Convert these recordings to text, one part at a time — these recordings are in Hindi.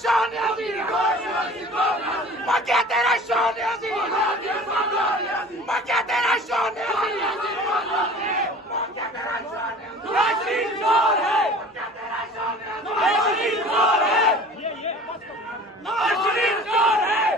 शान अजीम, मैं क्या तेरा शान अजीम, मैं क्या तेरा शान अजीम, मैं क्या तेरा शान अजीम है, क्या तेरा शान अजीम है, शरीफ जोर है, शरीफ जोर है।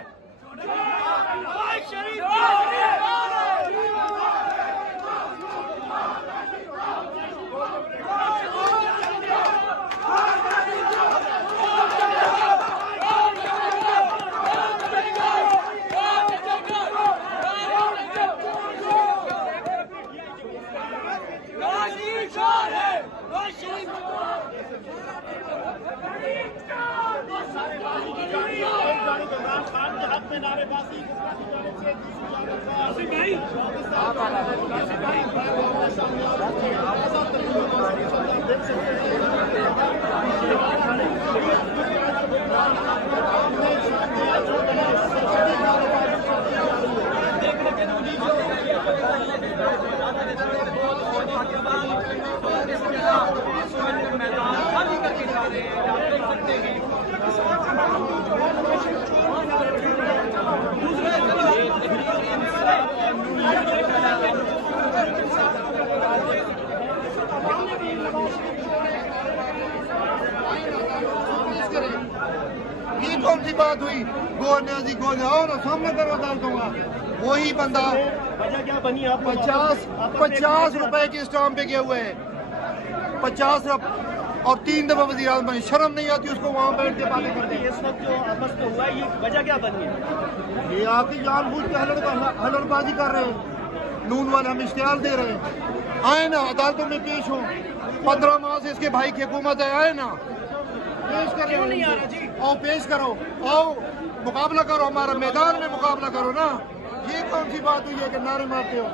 ये कौन सी बात हुई? गोरनियाजी को जाओ ना, सामने करो, डाल दूंगा। वही बंदा वजह क्या बनी? आप 50 रुपए के स्टाम्प पे गए हुए हैं, 50 और 3 दफा वज़ीर आज़म बनी। शर्म नहीं आती उसको वहाँ बैठ के बातें करते? इस वक्त जो आपस में हुआ, ये वजह क्या बनी है? ये आपकी जानबूझ के हलड़बाजी कर रहे हैं। नून वाले हम इश्तिहार दे रहे हैं, आए ना अदालतों में पेश हो। 15 माह से इसके भाई की हुकूमत है, आए ना पेश कर। क्यों नहीं आ रहा जी? आओ पेश करो, आओ मुकाबला करो, हमारा मैदान में मुकाबला करो ना। ये कौन सी बात हुई है कि नारे मारते हो?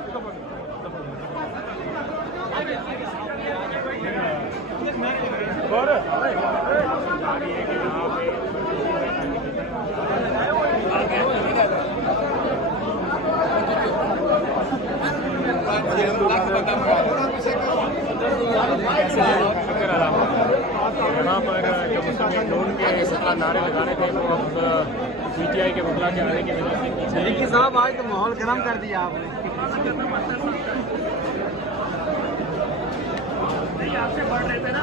यहाँ पर जो मुस्लिम नून के नारे लगाने थे वो अब PTI के बदला के आने की वजह से सिद्दीकी साहब आज तो माहौल गर्म कर दिया आपने। आपसे बढ़ रहे थे ना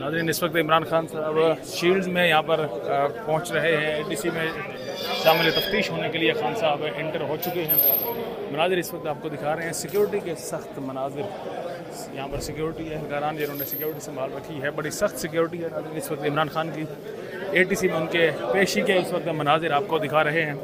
नाज़रीन, इस वक्त इमरान खान साहब शील्ड्स में यहाँ पर पहुँच रहे हैं। ATC में शामिल तफ्तीश होने के लिए खान साहब एंटर हो चुके हैं। मनाजिर इस वक्त आपको दिखा रहे हैं सिक्योरिटी के सख्त मनाजिर। यहाँ पर सिक्योरिटी एहलकारान जिन्होंने सिक्योरिटी संभाल रखी है, बड़ी सख्त सिक्योरिटी है। नाज़रीन, इस वक्त इमरान खान की ATC में उनके पेशी के इस वक्त मनाजिर आपको दिखा रहे हैं।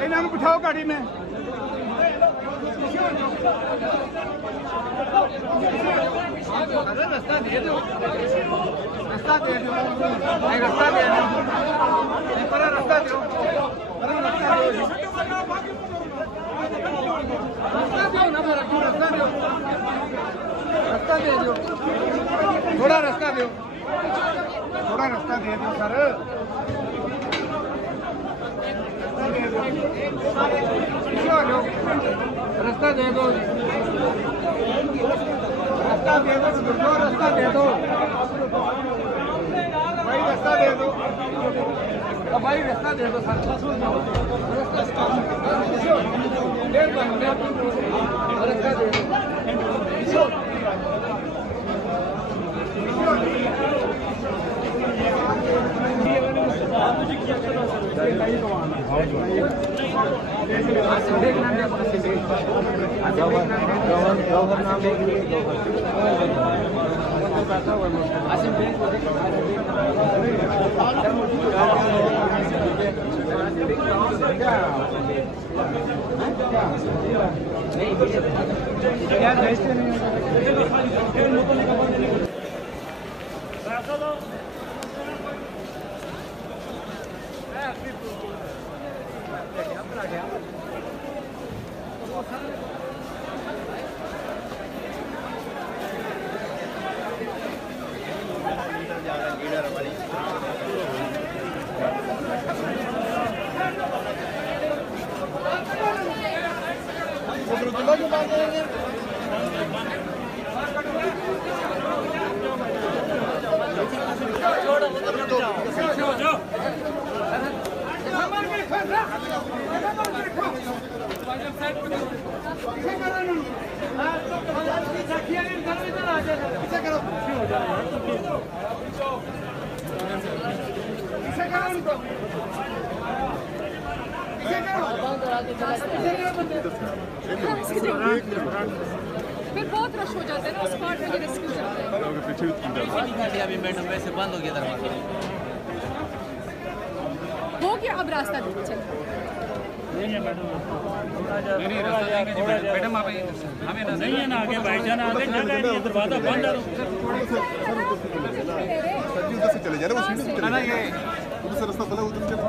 इन्होंने बिठाओ गाड़ी में। रास्ता दे दो, रास्ता दे दो, रास्ता दे दो, रास्ता दो, रास्ता दे दो, थोड़ा रास्ता दो, थोड़ा रास्ता दे दो सर। रास्ता दे दो, रास्ता दे दो, रास्ता दे दो भाई, रास्ता दे दो भाई, रास्ता दे दो सर। फिर बहुत रश हो जाता है ना, उस पार्ट में रेस्क्यू जाता है। अभी मैडम वैसे बंद हो गया दरवाजा, हो गया अब रास्ता चल। मैडम आप हमें नहीं है ना आगे भाईजान आगे जगह नहीं है, दरवाजा बंद है। उधर से चले जा रहे, वो सीढ़ी से चले ना ये उधर से रास्ता बना, उधर चले।